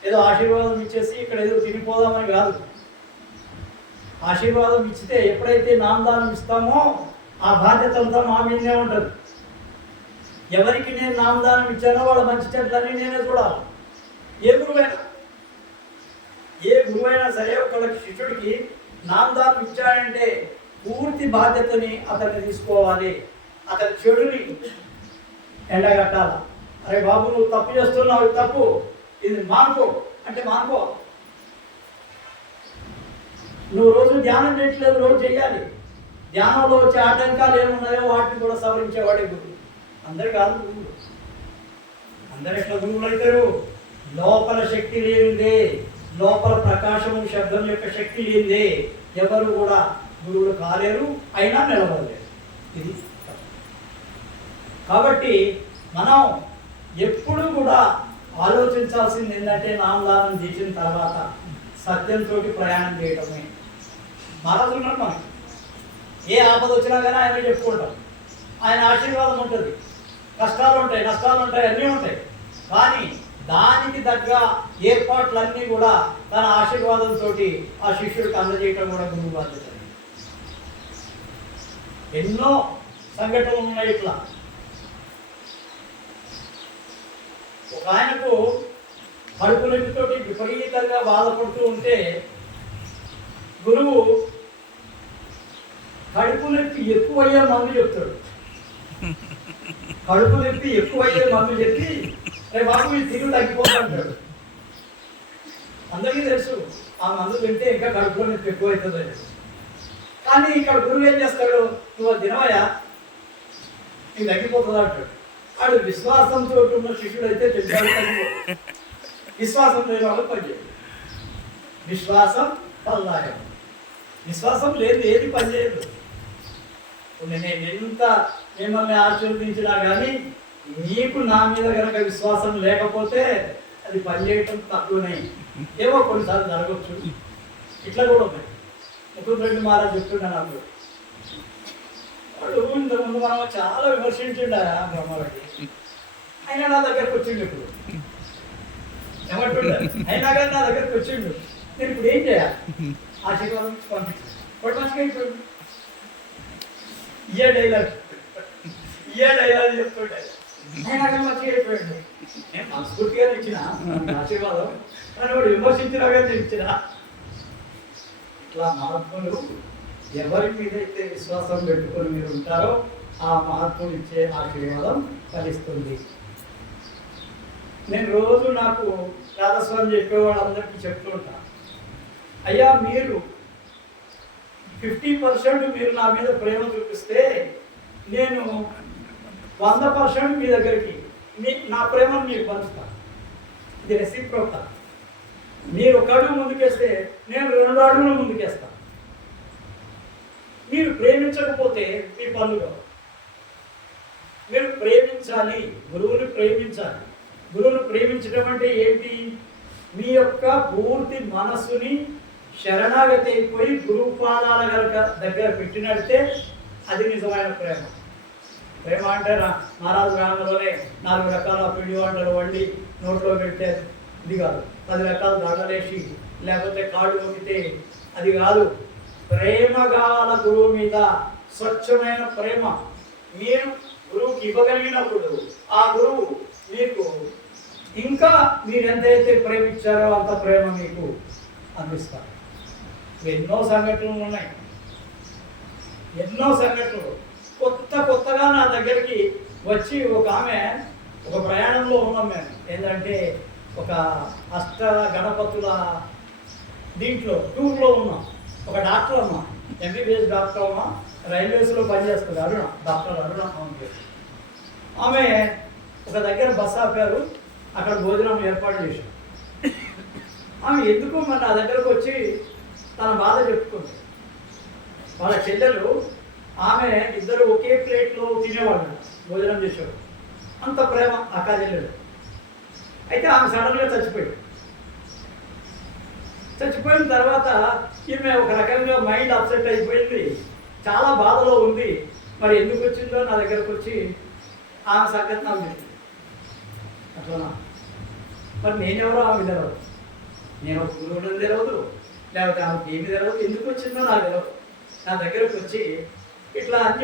ఏదో ఆశీర్వాదం ఇచ్చేసి ఇక్కడ ఏదో తినిపోదామని కాదు. ఆశీర్వాదం ఇచ్చితే ఎప్పుడైతే నామదానం ఇస్తామో ఆ బాధ్యత అంతా మా మీదనే ఉంటుంది. ఎవరికి నేను నామదానం ఇచ్చానో వాళ్ళ మంచి చెట్లన్నీ నేనే చూడాలి. ఏ గురువైనా సరే ఒకళ్ళకి శిష్యుడికి నామదానం ఇచ్చాడంటే పూర్తి బాధ్యతని అతన్ని తీసుకోవాలి, అతని చెడుని ఎండగట్టాలి. అరే బాబు, నువ్వు తప్పు చేస్తున్నావు, తప్పు, ఇది మానుకో అంటే మానుకో. నువ్వు రోజు ధ్యానం చేయట్లేదు, రోజు చేయాలి. ధ్యానంలో వచ్చే ఆటంకాలు ఏమున్నాయో వాటిని కూడా సవరించేవాడే గురువు. అందరు కాదు గురువులు. అందరు ఎట్లా గురువులు అవుతారు? లోపల శక్తి లేనిదే, లోపల ప్రకాశము శబ్దం యొక్క శక్తి లేనిదే ఎవరు కూడా గురువులు కాలేరు, అయినా నిలవలేరు. ఇది కాబట్టి మనం ఎప్పుడు కూడా ఆలోచించాల్సింది ఏంటంటే నామదానం చేసిన తర్వాత సత్యంతో ప్రయాణం చేయటమే. మహారాజున్నాడు మనకి ఏ ఆపద వచ్చినా కానీ ఆయన చెప్పుకుంటాం. ఆయన ఆశీర్వాదం ఉంటుంది. కష్టాలు ఉంటాయి, నష్టాలు ఉంటాయి, అన్నీ ఉంటాయి. కానీ దానికి తగ్గ ఏర్పాట్లన్నీ కూడా తన ఆశీర్వాదంతో ఆ శిష్యుడికి అందజేయటం కూడా గురువు బాధ్యత. ఎన్నో సంఘటనలు ఉన్నాయి ఇట్లా. ఒక ఆయనకు కడుపు నొప్పితోటి విపరీతంగా బాధపడుతూ ఉంటే గురువు కడుపు నొప్పి ఎక్కువయ్యే మందు చెప్తాడు. కడుపు నొప్పి ఎక్కువయ్యే మందు చెప్పి రే బాబు ఈ తిరుగు తగ్గిపోతాడు. అందరికీ తెలుసు ఆ మందు తింటే ఇంకా కడుపులో నొప్పి ఎక్కువ అవుతుంది. కానీ ఇక్కడ గురువు ఏం చేస్తాడు, నువ్వు దినమయ్యా నీకు తగ్గిపోతుంది అంటాడు. వాడు విశ్వాసంతో ఉన్న శిష్యుడు అయితే చెప్పాడు, విశ్వాసం లేని వాళ్ళు పనిచేయదు. విశ్వాసం ఫలదాయం. విశ్వాసం లేదు ఏది పనిచేయదు. నేను ఎంత మిమ్మల్ని ఆశీర్వదించినా కానీ నీకు నా మీద కనుక విశ్వాసం లేకపోతే అది పనిచేయటం తక్కువనే. ఏవో కొన్నిసార్లు జరగవచ్చు. ఇట్లా కూడా ఉన్నాయి. ముఖ్యమంత్రి మహారాజ్ చెప్తుండే నాకు, వాడు ఇంతకుముందు మనం చాలా విమర్శించిండా బ్రహ్మరెడ్డి, అయినా నా దగ్గరకు వచ్చిండు. ఇప్పుడు ఏమంటుండే అయినా కానీ నా దగ్గరకు వచ్చిండు. నేను ఇప్పుడు ఏం చేయాలి? ఆశీర్వాదం పంపించాను. వాడు మంచిగా అయిపోయాడు. ఇయే డైలాగ్ చెప్తుండే. అయినా కానీ మంచిగా అయిపోయాడు. నేను మనస్ఫూర్తిగా ఇచ్చిన ఆశీర్వాదం, కానీ వాడు విమర్శించినా కానీ ఇచ్చిన. ఇట్లా మహాత్ములు ఎవరి మీద అయితే విశ్వాసం పెట్టుకొని మీరు ఉంటారో ఆ మహాత్ములు ఇచ్చే ఆశీర్వాదం ఫలిస్తుంది. నేను రోజు నాకు రాధస్వామి చెప్పేవాళ్ళందరికీ చెప్తూ ఉంటాను, అయ్యా మీరు 50% మీరు నా మీద ప్రేమ చూపిస్తే నేను 100% మీ దగ్గరికి నా ప్రేమను మీకు పంచుతాను. ఇది రెసిప్రోకల్. మీరు ఒక అడుగు ముందుకేస్తే నేను 2 అడుగులు ముందుకేస్తాను. మీరు ప్రేమించకపోతే మీ పనులు మీరు ప్రేమించాలి, గురువుని ప్రేమించాలి. గురువుని ప్రేమించడం అంటే ఏంటి? మీ యొక్క పూర్తి మనస్సుని శరణాగతి అయిపోయి గురువు పాదాల దగ్గర పెట్టినట్టే అది నిజమైన ప్రేమ. ప్రేమ అంటే మహారాజు గ్రామంలోనే 4 రకాల పిండి వంటలు వండి నోట్లో పెడితే ఇది కాదు. 10 రకాల దండలేసి లేకపోతే కాళ్ళు మొక్కితే అది కాదు. ప్రేమ కావాల గురువు మీద, స్వచ్ఛమైన ప్రేమ. మీరు గురువుకి ఇవ్వగలిగినప్పుడు ఆ గురువు మీకు ఇంకా మీరు ఎంతైతే ప్రేమించారో అంత ప్రేమ మీకు అందిస్తారు. ఎన్నో సంఘటనలు ఉన్నాయి, ఎన్నో సంఘటనలు. కొత్తగా నా దగ్గరికి వచ్చి ఒక ఆమె, ఒక ప్రయాణంలో ఉన్నాం మేము. ఏంటంటే ఒక అష్ట గణపతుల దీంట్లో టూర్లో ఉన్నాం. ఒక డాక్టర్ అమ్మ, ఎంబీబీఎస్ డాక్టర్ అమ్మ, రైల్వేస్లో పనిచేస్తుంది. డాక్టర్ అరుణ ఆమె ఒక దగ్గర బస్ ఆపారు. అక్కడ భోజనం ఏర్పాటు చేశాం. ఆమె ఎందుకు మరి నా దగ్గరకు వచ్చి తన బాధ చెప్పుకుంది. వాళ్ళ చెల్లెలు ఆమె ఇద్దరు ఒకే ప్లేట్లో తినేవాళ్ళు, భోజనం చేసేవాడు. అంత ప్రేమ అక్క చెల్లెలు. అయితే ఆమె సడన్గా చచ్చిపోయిన తర్వాత ఈమె ఒక రకంగా మైండ్ అప్సెట్ అయిపోయింది, చాలా బాధలో ఉంది. మరి ఎందుకు వచ్చిందో నా దగ్గరకు వచ్చి ఆమె సంగతి నాకు తెలియదు. అట్లా మరి నేనెవరో ఆమె తెలవదు, నేను గురువుని తెలవదు, లేకపోతే ఆమెకి ఏమి తెలవదు. ఎందుకు వచ్చిందో నాకు తెలవదు. నా దగ్గరకు వచ్చి ఇట్లా అని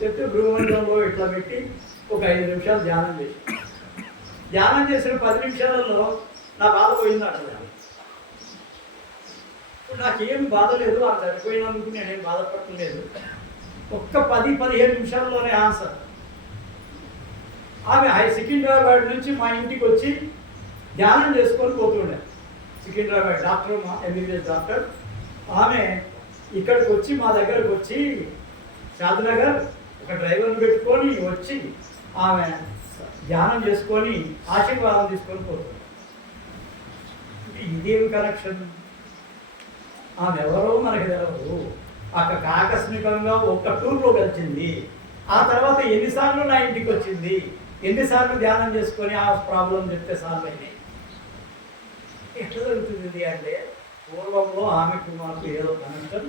చెప్తే గృహమండలంలో ఇట్లా పెట్టి ఒక 5 నిమిషాలు ధ్యానం చేసిన 10 నిమిషాలలో నా బాధ పోయింది. అట్లా ఇప్పుడు నాకేం బాధ లేదు, ఆ చనిపోయినందుకు నేనేం బాధపడలేదు. ఒక్క 10-15 నిమిషాల్లోనే ఆన్సర్. ఆమె సికింద్రాబాద్ నుంచి మా ఇంటికి వచ్చి ధ్యానం చేసుకొని పోతుండే. సికింద్రాబాద్ డాక్టర్, మా ఎంబీబీఎస్ డాక్టర్. ఆమె ఇక్కడికి వచ్చి మా దగ్గరకు వచ్చి షాద్నగర్ ఒక డ్రైవర్ని పెట్టుకొని వచ్చి ఆమె ధ్యానం చేసుకొని ఆశీర్వాదం తీసుకొని పోతుంది. ఇదేం కనెక్షన్? ఆమె ఎవరో మనకి తెలవదు. అక్కడ ఆకస్మికంగా ఒక టూర్లో కలిసింది. ఆ తర్వాత ఎన్నిసార్లు నా ఇంటికి వచ్చింది, ఎన్నిసార్లు ధ్యానం చేసుకొని ఆ ప్రాబ్లం చెప్తే సాల్వ్ అయినాయి. ఎట్లా జరుగుతుంది అంటే పూర్వంలో ఆమెకు మాకు ఏదో కనెక్షన్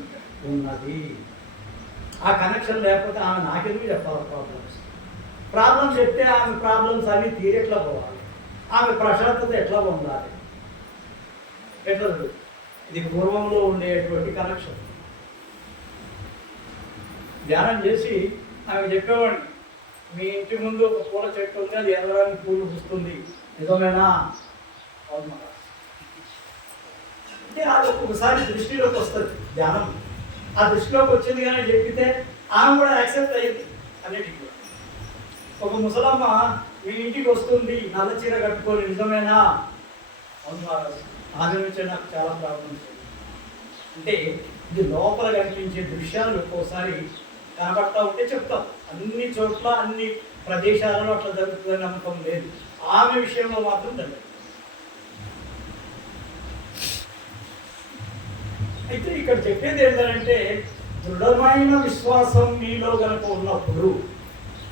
ఉన్నది. ఆ కనెక్షన్ లేకపోతే ఆమె నాకెందుకు చెప్పాలి ప్రాబ్లమ్స్ చెప్తే ఆమె ప్రాబ్లమ్స్ అన్నీ తీరెట్లా పోవాలి, ఆమె ప్రశాంతత ఎట్లా పొందాలి, ఎట్లా ఇది పూర్వంలో ఉండేటువంటి కనెక్షన్. ధ్యానం చేసి ఆమె చెప్పేవాడిని, మీ ఇంటి ముందు ఒక పూల చెట్టు ఉంది, అది ఎదరానికి పూలు పూస్తుంది, నిజమేనా? అవును. అంటే అది ఒక్కొక్కసారి దృష్టిలోకి వస్తుంది ధ్యానం. ఆ దృష్టిలోకి వచ్చింది కానీ చెప్పితే ఆమె కూడా యాక్సెప్ట్ అయ్యింది అన్నిటికీ కూడా. ఒక ముసలమ్మ మీ ఇంటికి వస్తుంది నల్ల చీర కట్టుకొని, నిజమేనా అన్నారు. ఆమె నుంచే నాకు చాలా ప్రాబ్లమ్స్. అంటే ఇది లోపల కనిపించే దృశ్యాలు ఒక్కోసారి కనబడతా ఉంటే చెప్తాం. అన్ని చోట్ల అన్ని ప్రదేశాలలో అట్లా జరుగుతుందని నమ్మకం లేదు. ఆమె విషయంలో మాత్రం జరగదు. అయితే ఇక్కడ చెప్పేది ఏంటంటే, దృఢమైన విశ్వాసం మీలో కనుక ఉన్నప్పుడు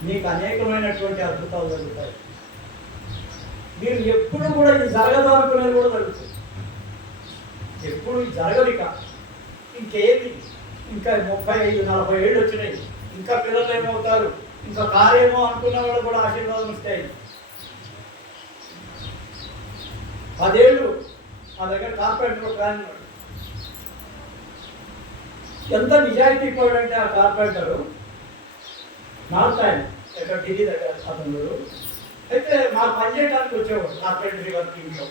మీకు అనేకమైనటువంటి అద్భుతాలు జరుగుతాయి. మీరు ఎప్పుడు కూడా ఇది జరగదు అనుకునేది కూడా జరుగుతుంది. ఎప్పుడు జరగదు. ఇంకేమి, ఇంకా 35-40 ఏళ్ళు వచ్చినాయి, ఇంకా పిల్లలు ఏమవుతారు, ఇంకా కారేమో అనుకున్న వాళ్ళు కూడా ఆశీర్వాదం వస్తాయి. 10 ఏళ్ళు మా దగ్గర కార్పెంటర్ కానీ ఎంత నిజాయితీ పోయాడంటే ఆ కార్పెంటరు నార్త్ ఆయన ఎక్కడ ఢిల్లీ దగ్గర అతను. అయితే మాకు పని చేయడానికి వచ్చేవాడు కార్పెంటరీ వర్కింగ్లో.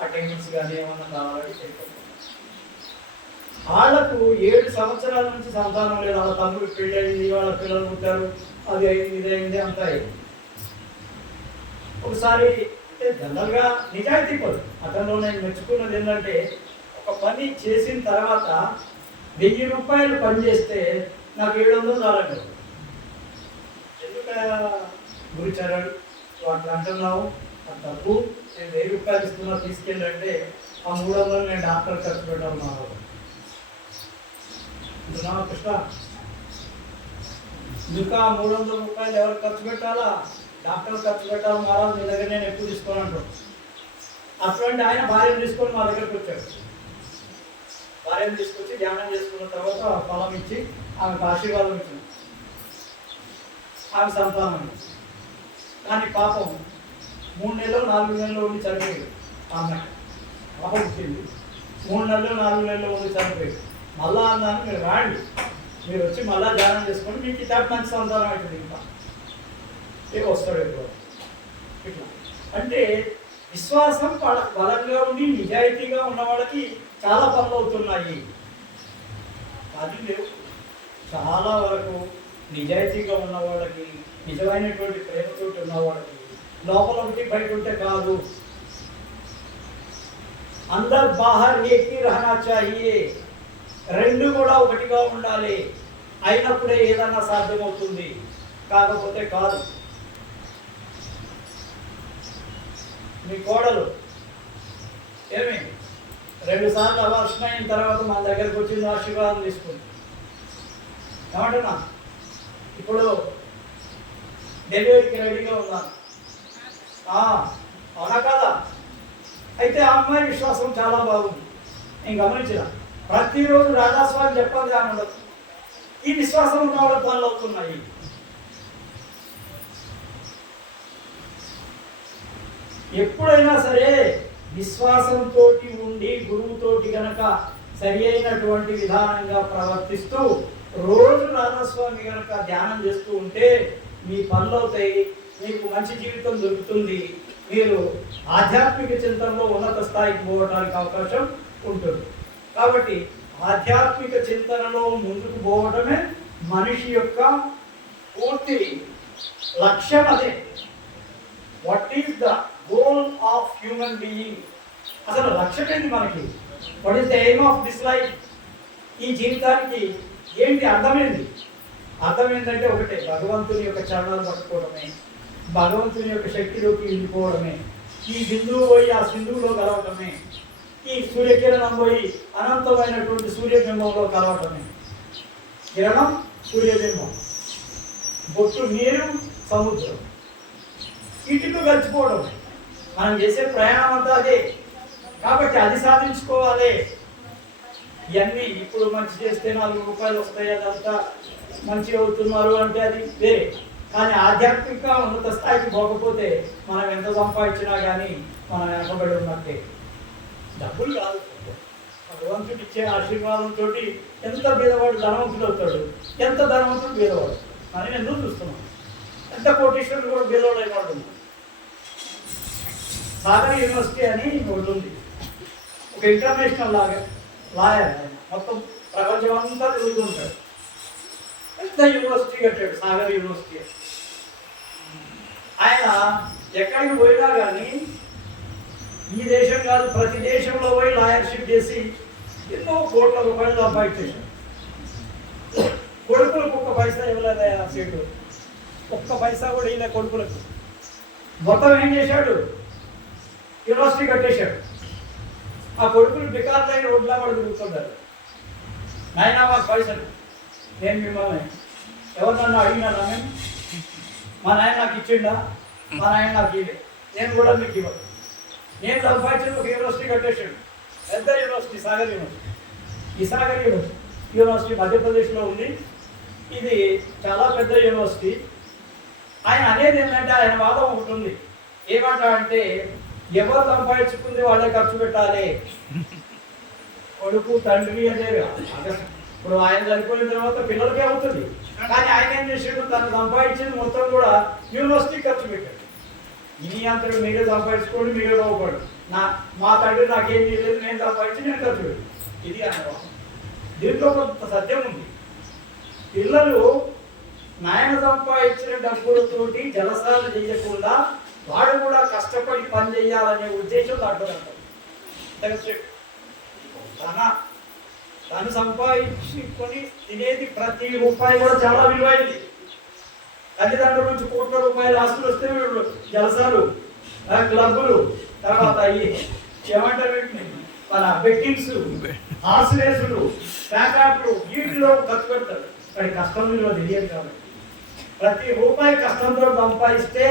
ఆ టెక్నిక్స్ కానీ ఏమన్నా కావాలని వాళ్ళకు 7 సంవత్సరాల నుంచి సంతానం లేదు. వాళ్ళ తమ్ముడు పెళ్ళి అయింది, వాళ్ళ పిల్లలు పుట్టారు, అది అయింది ఇది అయింది అంతా అయింది. ఒకసారి అంటే జనరల్గా నిజాయితీ పడు అతనిలో నేను మెచ్చుకున్నది ఏంటంటే, ఒక పని చేసిన తర్వాత 1000 రూపాయలు పని చేస్తే నాకు 700 చాలండి. ఎందుకు గురిచారాడు అట్లా అంటున్నావు, అది తప్పు, నేను 1000 రూపాయలు ఇస్తున్నా తీసుకెళ్ళంటే ఆ 300 నేను డాక్టర్ ఖర్చు పెట్టాలన్నాను. కృష్ణ ఇంకా 300 రూపాయలు ఎవరికి ఖర్చు పెట్టాలా, డాక్టర్ ఖర్చు పెట్టాలి మహారాజు, మీ దగ్గర నేను ఎక్కువ తీసుకోను అంటాను. అటువంటి ఆయన భార్యను తీసుకొని మా దగ్గరకు వచ్చాడు. భార్యను తీసుకొచ్చి ధ్యానం చేసుకున్న తర్వాత ఫలం ఇచ్చి ఆమెకు ఆశీర్వాదం ఇచ్చింది. ఆమె సంతానం. కానీ పాపం 3 నెలలు 4 నెలలు ఉండి చనిపోయాడు. ఆమె పాపం వచ్చింది. 3 నెలలు 4 నెలలు ఉండి చనిపోయాడు. మళ్ళా అన్నాను, మీరు రాండి, మీరు వచ్చి మళ్ళా ధ్యానం చేసుకొని మీకు ఇట్లా మంచి సంతానం అవుతుంది. ఇంకా వస్తాడు ఎక్కువ. ఇట్లా అంటే విశ్వాసం బలంగా ఉండి నిజాయితీగా ఉన్న వాళ్ళకి చాలా పనులు అవుతున్నాయి. అది లేవు. చాలా వరకు నిజాయితీగా ఉన్న వాళ్ళకి, నిజమైనటువంటి ప్రేమతో ఉన్న వాళ్ళకి లోపల ఒకటి బయట ఉంటే కాదు. అందర్ బాహర్ ఏకీ రహనా చాహియే, 2 కూడా ఒకటిగా ఉండాలి. అయినప్పుడే ఏదన్నా సాధ్యమవుతుంది, కాకపోతే కాదు. మీ కోడలు ఏమి 2 సార్లు అవర్షన్ అయిన తర్వాత మన దగ్గరకు వచ్చింది, ఆశీర్వాదం తీసుకుంది. ఏమంటున్నా, ఇప్పుడు డెలివరీకి రెడీగా ఉన్నాను, అవునా కాదా? అయితే ఆ అమ్మాయి విశ్వాసం చాలా బాగుంది. నేను గమనించిన ప్రతిరోజు రాధాస్వామి చెప్పాలి అని ఉండదు. ఈ విశ్వాసం ఉన్న వాళ్ళ పనులు అవుతున్నాయి. ఎప్పుడైనా సరే విశ్వాసంతో ఉండి గురువుతోటి గనక సరి అయినటువంటి విధానంగా ప్రవర్తిస్తూ రోజు రాధాస్వామి గనక ధ్యానం చేస్తూ ఉంటే మీ పనులు అవుతాయి, మీకు మంచి జీవితం దొరుకుతుంది, మీరు ఆధ్యాత్మిక చింతనలో ఉన్నత స్థాయికి పోవడానికి అవకాశం ఉంటుంది. కాబట్టి ఆధ్యాత్మిక చింతనలో ముందుకు పోవడమే మనిషి యొక్క పూర్తి లక్ష్యం. అదే what is the goal of human being. అసలు లక్ష్యం ఏంటి మనకి? What is the aim of this life? ఈ జీవితానికి ఏంటి అర్థమైంది? అర్థం ఏంటంటే ఒకటే, భగవంతుని యొక్క చరణాలు పట్టుకోవడమే, భగవంతుని యొక్క శక్తిలోకి వెళ్ళిపోవడమే, ఈ బిందువు పోయి ఆ సింధువులో కలవటమే, ఈ సూర్యకిరణం పోయి అనంతమైనటువంటి సూర్యబింబంలో కలవటమే. కిరణం సూర్యబింబం, బొట్టు నీరు సముద్రం, ఇటుకు కలిసిపోవడం. మనం చేసే ప్రయాణం అంతా అదే. కాబట్టి అది సాధించుకోవాలి. ఇవన్నీ ఇప్పుడు మంచి చేస్తే 4 రూపాయలు వస్తాయి, అదంతా మంచి అవుతున్నారు అంటే అది వేరే. కానీ ఆధ్యాత్మిక ఉన్నత స్థాయికి పోకపోతే మనం ఎంత సంపాదించినా కానీ మనం వెనకబడి ఉన్నట్టే. డబ్బులు కాదు, భగవంతుడు ఇచ్చే ఆశీర్వాదంతో ఎంత బీదవాడు ధనవంతుడు అవుతాడు, ఎంత ధనవంతుడు బీదవాడు. మనం ఎందుకు చూస్తున్నాం? ఎంత కోటీశ్వరుడు కూడా బీదవాడు అయిన వాడు. సాగర్ యూనివర్సిటీ అని ఒకటి ఉంది, ఒక ఇంటర్నేషనల్ లాయర్, ఆయన మొత్తం ప్రపంచం అంతా తిరుగుతుంటాడు. పెద్ద యూనివర్సిటీ కట్టాడు, సాగర్ యూనివర్సిటీ. ఆయన ఎక్కడికి పోయినా కానీ ఈ దేశం కాదు ప్రతి దేశంలో పోయి లాయర్షిప్ చేసి ఎన్నో కోట్ల రూపాయలు సంపాదించేశాడు. కొడుకులకు ఒక్క పైసా ఇవ్వలేదా సీటు, ఒక్క పైసా కూడా ఇలా కొడుకులకు. మొత్తం ఏం చేశాడు, యూనివర్సిటీ కట్టేశాడు. ఆ కొడుకులు బికార్లైన రోడ్లా కూడా తిరుగుతుంటారు. నాయనా మాకు పైసలు, నేను మిమ్మల్ని ఎవరినన్నా అడిగినానా? నేను మా నాయన నాకు ఇచ్చిండా, మా నాయన నాకు ఇవ్వే, నేను కూడా మీకు ఇవ్వను. నేను సంపాదించిన ఒక యూనివర్సిటీ కట్టేశాడు, పెద్ద యూనివర్సిటీ, సాగర్ యూనివర్సిటీ. ఈ సాగర్ యూనివర్సిటీ మధ్యప్రదేశ్లో ఉంది. ఇది చాలా పెద్ద యూనివర్సిటీ. ఆయన అనేది ఏంటంటే, ఆయన వాదం ఒకటి ఉంది. ఏమంటా అంటే, ఎవరు సంపాదించుకుంది వాళ్ళే ఖర్చు పెట్టాలి. కొడుకు తండ్రి అనేది ఇప్పుడు ఆయన చనిపోయిన తర్వాత పిల్లలకే అవుతుంది. కానీ ఆయన ఏం చేసాడు, తను సంపాదించింది మొత్తం కూడా యూనివర్సిటీ ఖర్చు పెట్టాడు. ఇని అంతలో మీరే సంపాదించుకోండి, మీరే బాగుపడు, మా తండ్రి నాకేం చేయలేదు, నేను సంపాదించి నేను ఖర్చు పెట్టాను. ఇది అనుభవం. దీంట్లో కొంత సత్యం ఉంది. పిల్లలు నాయన సంపాదించిన డబ్బులతోటి జలసాలు చేయకుండా వాడు కూడా కష్టపడి పని చేయాలనే ఉద్దేశం దాంట్లో తను సంపాదించుకొని తినేది ప్రతి రూపాయి కూడా చాలా విలువైంది. తల్లిదండ్రుల నుంచి కోట్ల రూపాయలు ఆస్తులు వస్తే జలసాలు, క్లబ్బులు, తర్వాత అయ్యి ఏమంటారు మన బెట్టింగ్స్, హార్స్ రేసులు, ప్యాకాట్లు, వీటిలో ఖర్చు పెడతారు. కానీ కష్టం విలువ తెలియదు కాబట్టి ప్రతి రూపాయి కష్టంతో సంపాదిస్తే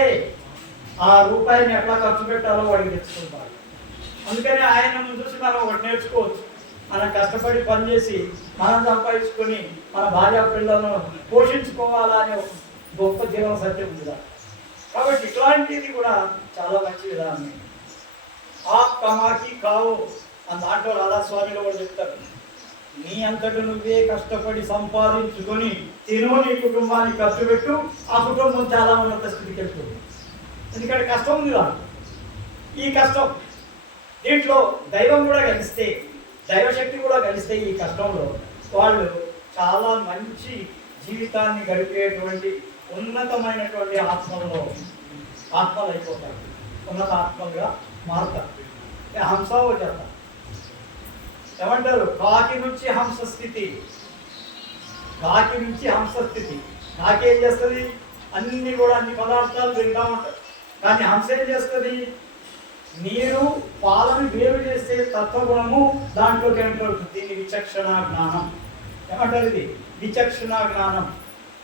ఆ రూపాయిని ఎట్లా ఖర్చు పెట్టాలో వాడికి తెచ్చుకుంటారు. అందుకని ఆయన చూసి మనం ఒకటి నేర్చుకోవచ్చు. మనం కష్టపడి పనిచేసి మనం సంపాదించుకొని మన భార్య పిల్లలను పోషించుకోవాలా అనే గొప్ప జీవన సత్యం ఉంది. కాబట్టి ఇట్లాంటిది కూడా చాలా మంచి విధానం. ఆ కమాకి కావు అని దాంట్లో రాధాస్వామిలో కూడా చెప్తారు. నీ అంతటి నువ్వే కష్టపడి సంపాదించుకొని తిను, నీ కుటుంబానికి ఖర్చు పెట్టు, ఆ కుటుంబం చాలా ఉన్నత స్థితికి వెళ్తుంది. ఎందుకంటే కష్టం ఉంది కదా. ఈ కష్టం దీంట్లో దైవం కూడా కలిస్తే, దైవశక్తి కూడా కలిస్తే ఈ కష్టంలో వాళ్ళు చాలా మంచి జీవితాన్ని గడిపేటువంటి ఉన్నతమైనటువంటి ఆత్మలు అయిపోతారు, ఉన్నత ఆత్మలుగా మారుతారు. హంస చేస్తారు. ఏమంటారు, కాకి నుంచి హంస స్థితి. కాకి నుంచి హంస స్థితి. కాకి ఏం చేస్తుంది, అన్ని పదార్థాలు తింటా ఉంటారు. కానీ హంస ఏం చేస్తుంది, నీరు పాలను వేరు చేసే తత్వగుణము దాంట్లోకి ఎంటర్. దీన్ని విచక్షణ జ్ఞానం ఏమంటారు, ఇది విచక్షణ జ్ఞానం.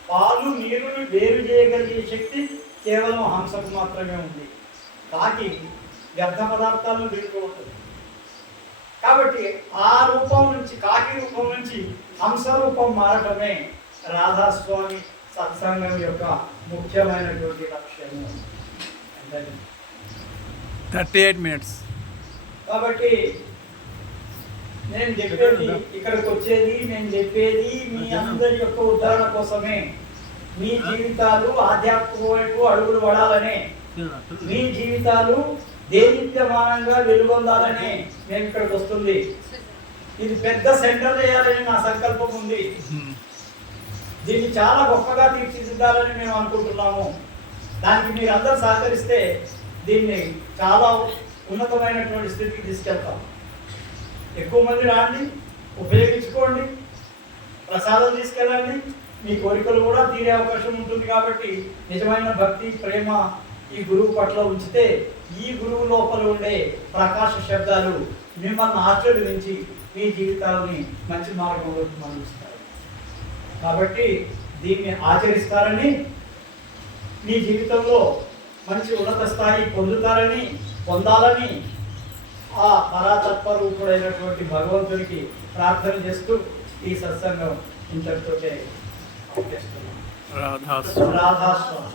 పాలు నీరుని వేరు చేయగలిగే శక్తి కేవలం హంసకు మాత్రమే ఉంది. కాకి వ్యర్థ పదార్థాలను తింటూ ఉంటుంది. కాబట్టి ఆ రూపం నుంచి, కాకి రూపం నుంచి హంస రూపం మారటమే రాధాస్వామి సత్సంగం యొక్క ముఖ్యమైనటువంటి లక్ష్యము. 38 minutes. కాబట్టి నేను చెప్పేది, ఇక్కడికి వచ్చేది, నేను చెప్పేది మీ అందరి యొక్క ఉద్ధరణ కోసమే. మీ జీవితాలు ఆధ్యాత్మిక వైపు అడుగులు పడాలనే, మీ జీవితాలు దేదీప్యమానంగా వెలుగొందాలని నేను ఇక్కడికి వస్తుంది. ఇది పెద్ద సెంటర్ చేయాలని నా సంకల్పం ఉంది. దీన్ని చాలా గొప్పగా తీర్చిదిద్దాలని మేము అనుకుంటున్నాము. దానికి మీరు అందరూ సహకరిస్తే దీన్ని చాలా ఉన్నతమైనటువంటి స్థితికి తీసుకెళ్తాం. ఎక్కువ మంది రాండి, ఉపయోగించుకోండి, ప్రసాదం తీసుకెళ్ళండి. మీ కోరికలు కూడా తీరే అవకాశం ఉంటుంది. కాబట్టి నిజమైన భక్తి, ప్రేమ ఈ గురువు పట్ల ఉంచితే ఈ గురువు లోపల ఉండే ప్రకాశ శబ్దాలు మిమ్మల్ని ఆశీర్వదించి మీ జీవితాలని మంచి మార్గంలోకి మలుస్తారు. కాబట్టి దీన్ని ఆచరిస్తారని, మీ జీవితంలో మంచి ఉన్నత స్థాయి పొందాలని ఆ పరాతత్వ రూపుడైనటువంటి భగవంతునికి ప్రార్థన చేస్తూ ఈ సత్సంగం ఇంతటితోటే రాధాస్వామి.